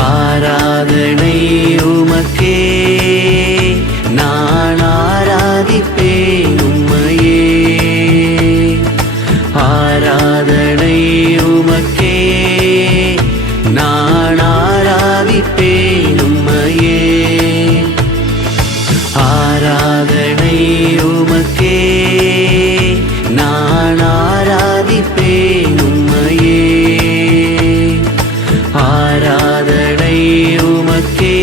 ஆராதனை உமக்கே, நான் ஆராதிப்பேன் உம்மையே. ஆராதனை உமக்கே, நான் ஆராதிப்பேன் உம்மையே. ஆராதனை உமக்கே, நான் ஆராதிப்பேன் உம்மையே. ஆராதனை உமக்கே,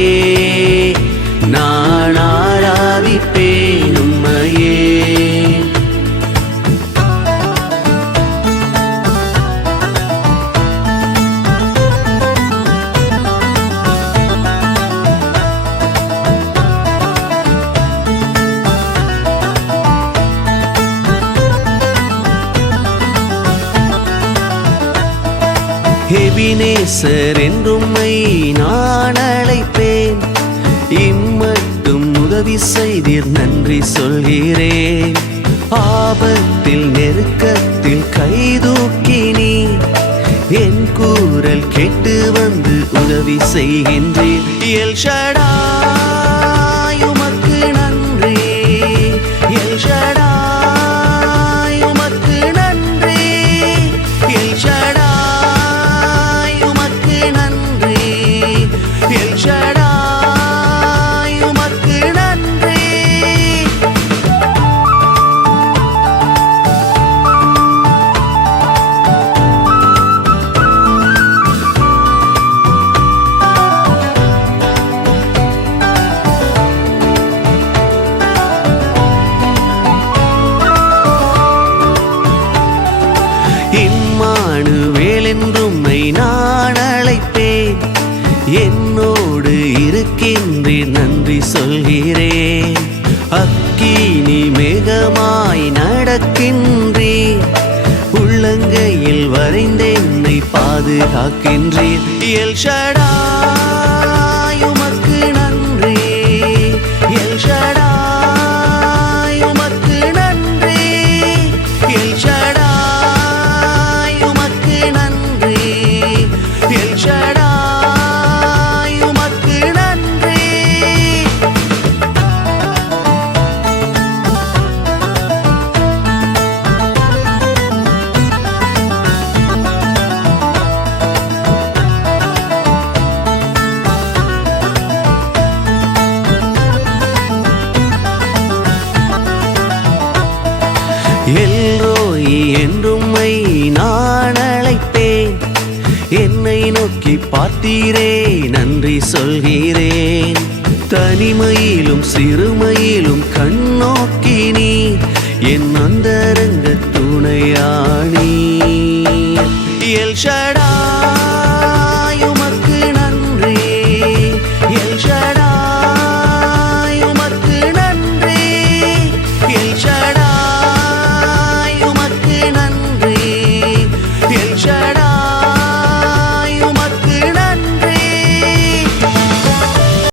நான் ஆராதிப்பேன் உம்மையே. எபினேசர் என்றும்மை நான் அழைப்பேன், இம்மட்டும் உதவி செய்தீர் நன்றி சொல்கிறேன். ஆபத்தில் நெருக்கத்தில் கைதூக்கினி, என் கூறல் கேட்டு வந்து உதவி செய்கின்றீர். எல் ஷடாய் உமக்கு நன்றி, எல் ஷடாய் உமக்கு நன்றி, எல் ஷடாய் எல் ஷடாய் உமக்கு நன்றி. இம்மானுவேல் என்றும்மை நான் அழைப்பேன், என்னோடு இருக்கின்றீர் நன்றி சொல்கிறேன். அக்கினி மேகமாய் நடக்கின்றீர், உள்ளங்கையில் வரைந்தென்னை பாதுகாக்கின்றீர். எல் ஷடாய் உமக்கு நன்றி, எல் ஷடாய் உமக்கு நன்றி, எல் ஷடாய் உமக்கு நன்றி, எல் ஷடாய் எல்ரோயி என்றும்மை நான் அழைப்பேன், என்னை நோக்கி பார்த்தீரே நன்றி சொல்கிறேன். தனிமையிலும் சிறுமையிலும் கண்ணோக்கினி, என் அந்தரங்க துணையானி. எல்